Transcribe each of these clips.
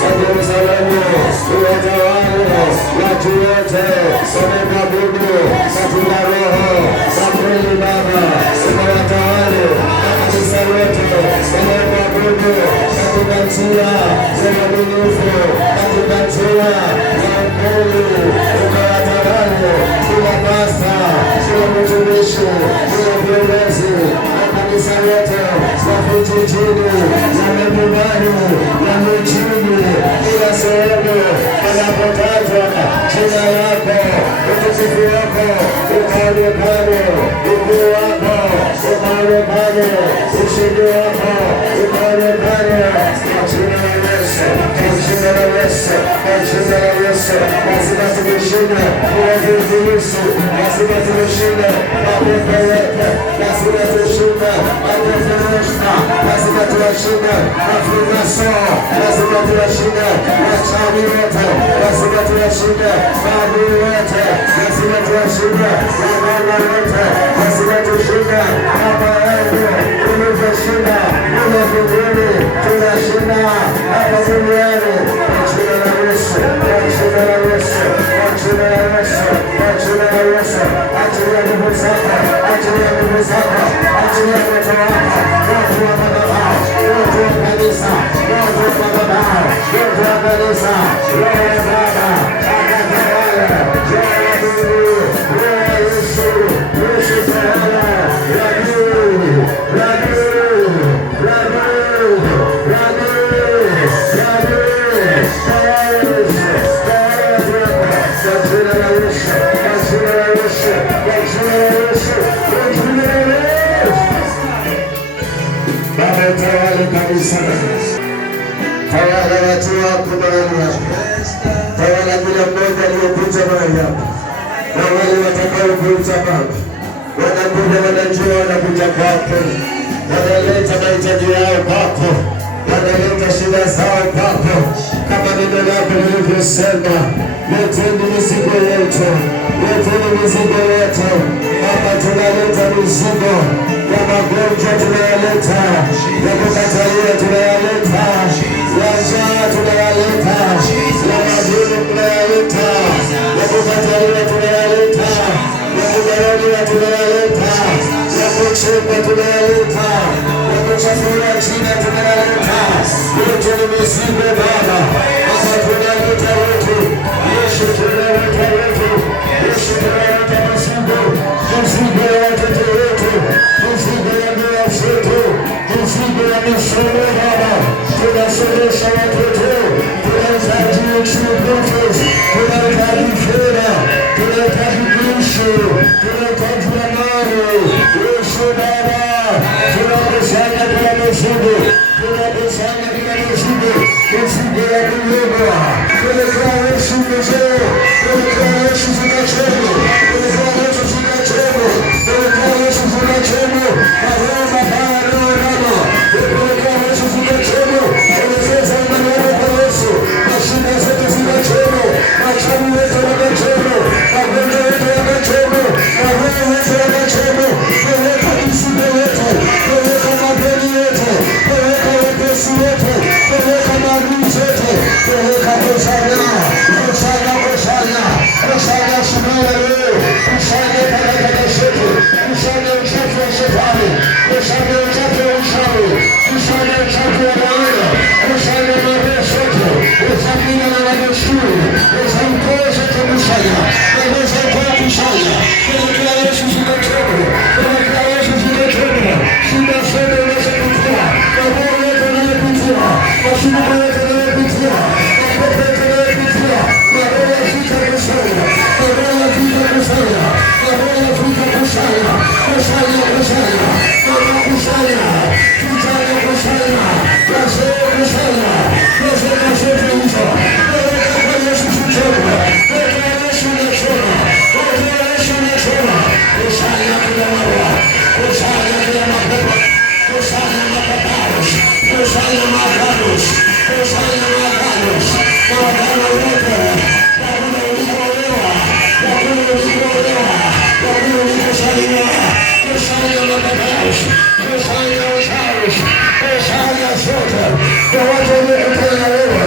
na Yerusalemu, uwatawale watu wote wamekabudu katika roho na kweli. Baba, ukawatawale kanisa lote wamekabudu katika njia za uaminifu, katika njia ya ukweli. Ukawatawale kila pasta, kila mtumishi, kila viongozi na kanisa lote la vijijini na majumbani na mijini, kila sehemu panapotajwa jina lako, utukufu wako ukaonekane, ukuu wako ukaonekane, ushindi wako ukaonekane, kwa jina la Yesu, kwa jina la Yesu, kwa jina la Yesu. Lazima tumeshinde uadilifu, lazima tumeshinde mapepo yote, lazima tushinde mapepo yote, lazima tuwashinde Afrika, lazima tuwashinde wachawi wote, lazima tuwashinde maadui wote, lazima tuwashinde waganga wote, lazima tushinde hapa yetu tulivyoshinda kule mbinguni, tunashinda hapa duniani kwa jina la Yesu, kwa jina la Yesu, kwa jina la Yesu, kwa jina la Yesu. Achilia nguvu zako, achilia nguvu zako, achilia moto wako, watu wa madhabahu, watu wa kanisa, watu wa madhabahu, watu wa kanisa, roho ya Baba akatawale, roho ya Mungu, roho ya Yesu, Yesu tawala, radui, radui, radui, radui, radui, tawala, kwa jina la Yesu, kwa jina la Yesu, kwa jina la Yesu, kwa jina la Yesu. Baba, tawala kabisa, tawala watu wako mahali hapa, tawala kila mmoja aliyekuja mahali hapa na wale watakaokuja. Baba, wanakuja, wanajua wanakuja kwako, wanaleta mahitaji yao kwako, wanaleta shida zao kwako, kama neno lako lilivyosema, leteni mizigo yetu, leteni mizigo yetu. Baba, tunaleta mizigo ya magonjwa, tunayaleta ya kukatalia, tunayaleta ya njaa, tunayaleta ya madini, tunayaleta ya kukatalia, tunayaleta ya kudharauliwa, tunayaleta ya kuchekwa, tunayaleta ya kuchafuliwa jina, tunayaleta. Yote ni mizigo Baba, hapa tunaleta wetu. Yesu, tunaleta wetu. Yesu, tunaleta mizigo, mizigo ya watoto wetu, mizigo ya ndoa zetu, mizigo ya masomo Baba. Tunasomesha watoto, tunahitaji uchunguzi, tunahitaji fedha, tunahitaji kuishi, tunahitaji amani. Yesu Baba, tunakusanya kila mizigo, tunakusanya kila mizigo, mizigo ya kulevya, tunakuwa Yesu mzee, tunakuwa Yesu zinachemo, tunakuwa Yesu zinachemo, tunakuwa Yesu zinachemo, maroma haya leo Baba, tunakuwa Yesu zinachemo, tunakuwa maneno kwa Yesu, mashida zetu zinachemo, machawi wetu wanachemo, magonjwa wetu wanachemo, maroho wetu wanachemo, tuweka mizigo yetu, tuweka madeni yetu, tuweka wepesi wetu, tuweka maadui zetu, tuweka kusanya, kusanya, kusanya, kusanya shimaya leo, kusanya takataka zetu, kusanya uchafu wa shetani, kusanya uchafu wa uchawi, kusanya uchafu wa maana, kusanya maroho zetu, usamina na wadesturi, usamkoe zetu kusanya, uweza kwa kusanya, tunakia Yesu zinachemo, tunakia Yesu zinachemo, shida zetu unaweza kutua, maroho yetu unayopitia, mashida yetu unayopitia, mapepo yetu unayopitia, maroho ya vita kusanya, maroho ya vita kusanya, maroho ya vita kusanya, kusanya, kusanya, maroho kusanya, vijana kusanya, wazee kusanya, wazee kusanya hizo, waweka kwa Yesu kuchoma, weka Yesu unachoma, weka Yesu unachoma, kusanya kila maroho, kusanya kila mapepo, kusanya mapapayos, kusanya maganos, kusanya maganos, magano wote, wakuna ulikolewa, wakuna ulikolewa, wakuna ulikosalimiwa, kusanya mapapayos, kusanya uchawi, kusanya zote, kwa watu waliokutana na wewe,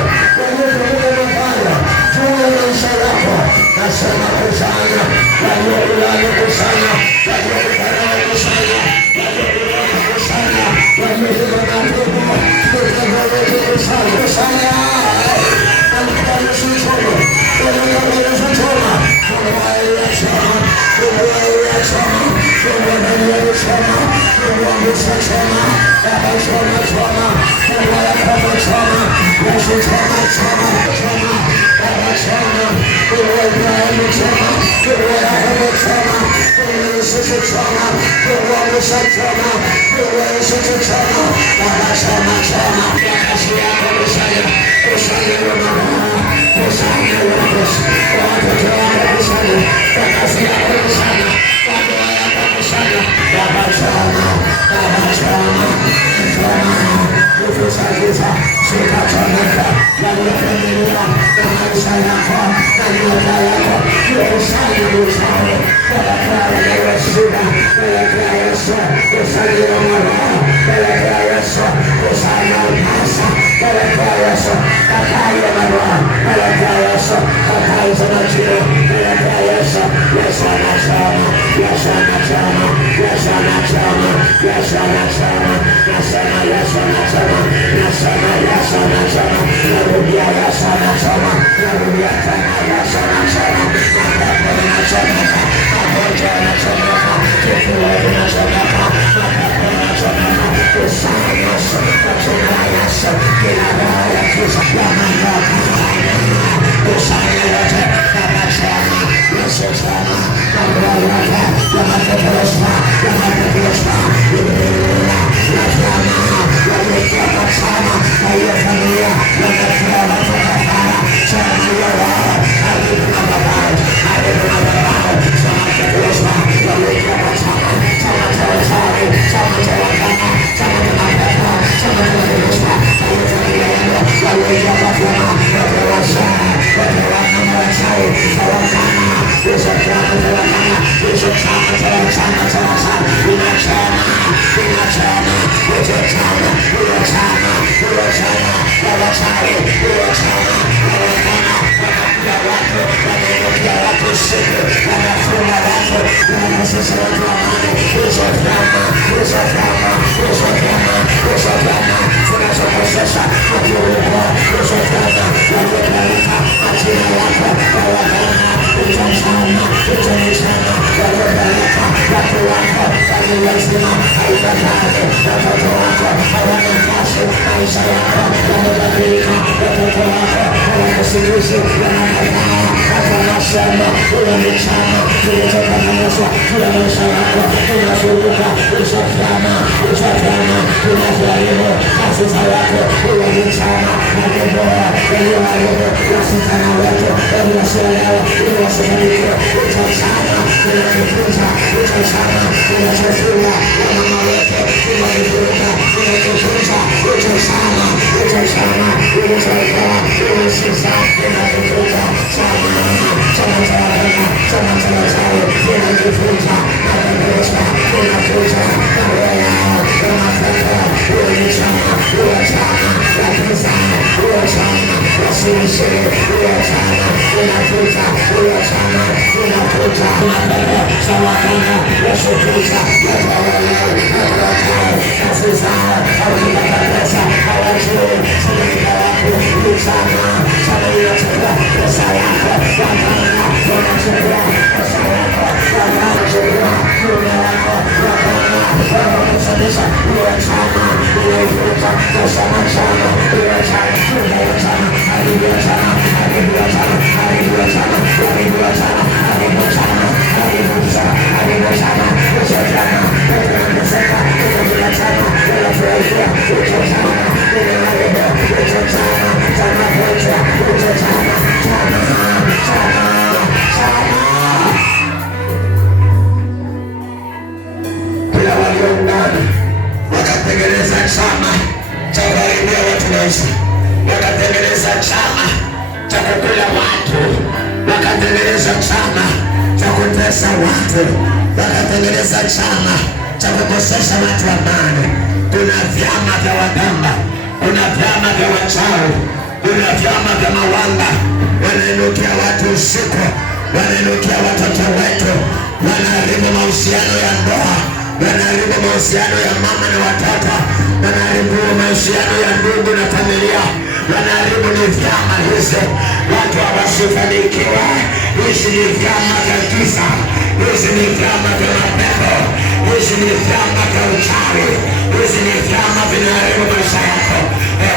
Hizi ni vyama vya uchawi, hizi ni vyama vinaharibu maisha yako.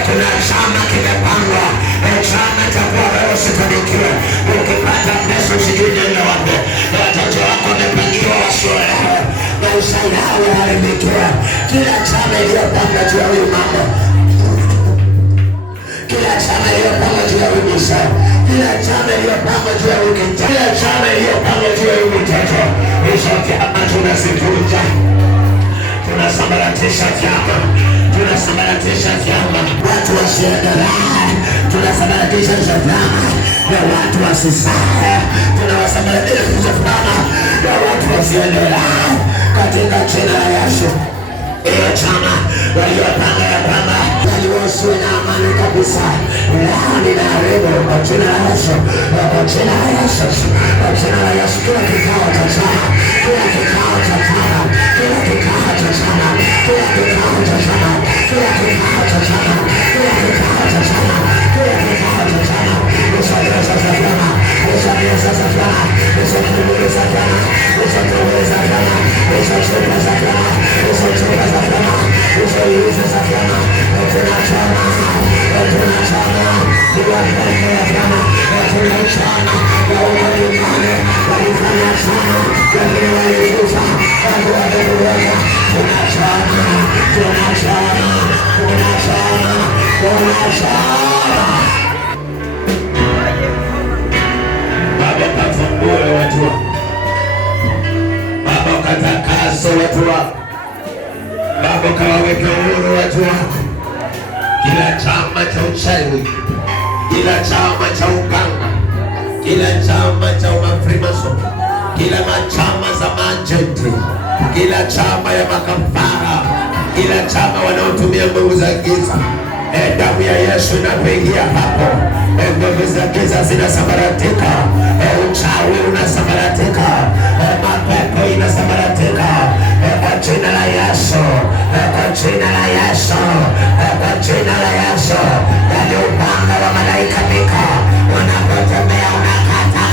Kuna chama kimepangwa, chama cha kuwa wewe usifanikiwe. Ukipata pesa usijui nenda wapi. Watoto wako wamepangiwa wasioelewe, maisha yao yaharibikiwe. Kila chama iliyopanga juu ya huyu mama, kila chama iliyopanga juu ya huyu Musa, kila chama iliyopanga juu ya huyu kijana, kila chama iliyopanga juu ya huyu mtoto, hizo chama tunazivunja, tunasambaratisha chama, tunasambaratisha chama. Watu wasiendelee, tunasambaratisha chama na watu wasisae, tunawasambaratisha chama na watu wasiendelee katika jina la Yesu. Iyo chama waliopanga ya kwamba waliwasiwe na amani kabisa, leo ninaharibu kwa jina la Yesu, kwa jina la Yesu, kwa jina la Yesu. Kila kikao cha chama, kila kikao cha chama, kila kikao cha chama, kila kikao cha chama, kila kikao cha chama, kila kikao cha chama, kila kikao cha chama, ushawishi za chama, ushawishi za chama, ushawishi za chama, ushawishi za chama, ushawishi za chama, ushawishi za chama, ushawishi za chama, kuna chama, kuna chama, kuna chama, kuna chama, na wanyumbani walifanya chama, lakini walikufa, waliweza. Kuna chama, kuna chama, kuna chama, kuna chama. Baba kafungue watu wako, Baba katakase watu wako, Baba kawaweke huru watu wako. Kila chama cha uchawi, kila chama cha uganga, kila chama cha umafrimason, kila machama za manjeti, kila chama ya makafara, kila chama wanaotumia nguvu za giza, damu ya Yesu inapoingia hapo, nguvu za giza zinasambaratika, uchawi unasambaratika, mapepo inasambaratika, kwa jina la Yesu, kwa jina la Yesu, kwa jina la Yesu. Ndio upanga wa malaika Mika unapotembea, unakata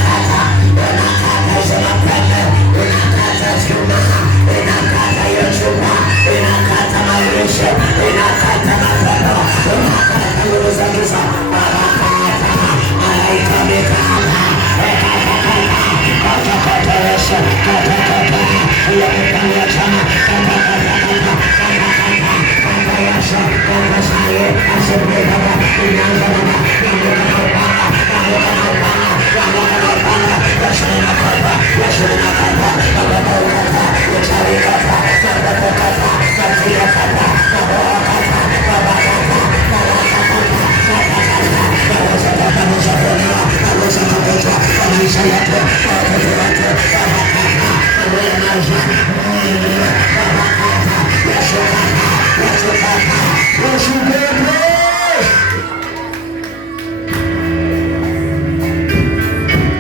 zile pembe, unakata chuma, unakata hiyo chuma, unakata malisho, unakata mapepo, unakata nguvu za giza, malaika Mika kata Yesu, kata hiyo mipango ya chama, kata Yesu, kata sahi, asante Baba, inaanza Baba,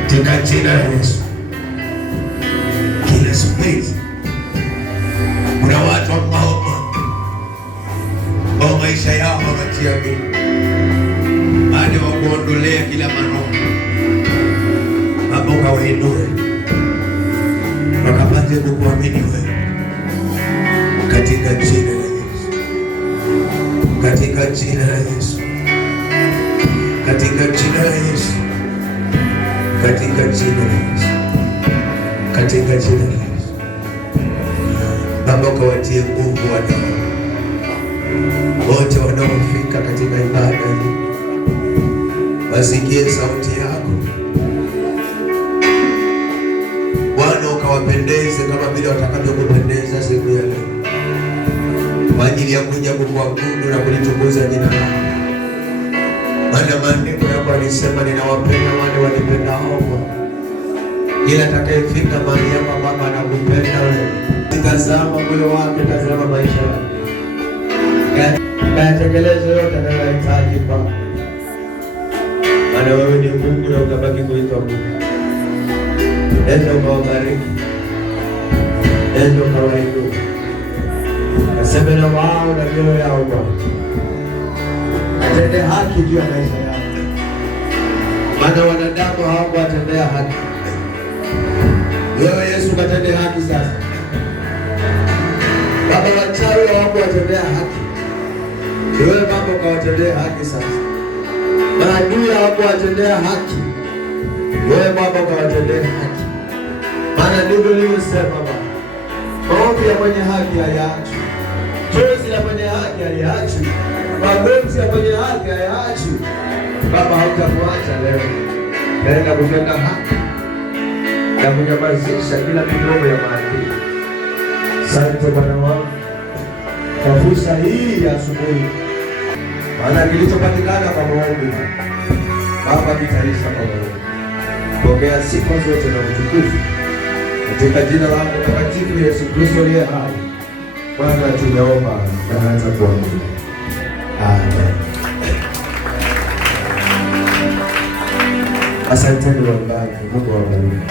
katika jina la Yesu. Kila space, kuna watu ambao maisha yao wametia mimi baada ya kuondolea kila maroho, Baba kawainue wakapate kukuamini wewe katika jina la Yesu, katika jina la Yesu, katika jina la Yesu, katika jina la Yesu, katika jina la Yesu. Baba kawatie nguvu wadau wote wanaofika katika ibada hii, wasikie sauti yako Bwana, ukawapendeze kama vile watakavyokupendeza siku ya leo, kwa ajili ya kuja kukuabudu na kulitukuza jina lako. Maana maandiko yako alisema, ninawapenda wale wanipendao. Kila atakayefika mahali hapa Baba anakupenda wewe. Tazama moyo wake, tazama maisha yake, katekeleze yote anayohitaji Baba, maana wewe ni Mungu na utabaki kuitwa Mungu. Nenda ukawabariki, nenda ukawainue, naseme na wao na mioyo yao Bwana, atende haki juu ya maisha yao, maana wanadamu hawakuwatendea haki. Wewe Yesu katende haki sasa Baba. Wachawi hawakuwatendea haki, Wewe Baba ukawatendea haki sasa. Maadui hawakuwatendea haki. Wewe Baba ukawatendea haki. Maana ndivyo ulivyosema Baba. Maombi ya mwenye haki hayaachwi. Chozi la mwenye haki haliachwi. Magoti ya mwenye haki hayaachwi. Baba hautakuacha leo. Naenda kutenda haki na kunyamazisha kila midomo ya maadui. Asante Bwana wangu kwa fursa hii ya asubuhi. Maana kilichopatikana kwa maombi Baba kitaisha kwa maombi. Pokea sifa zote na utukufu katika jina lako takatifu Yesu Kristo aliye hai. Bwana tumeomba na hata kuamini. Amen. Asante Mungu wa mbinguni. Mungu wa mbinguni.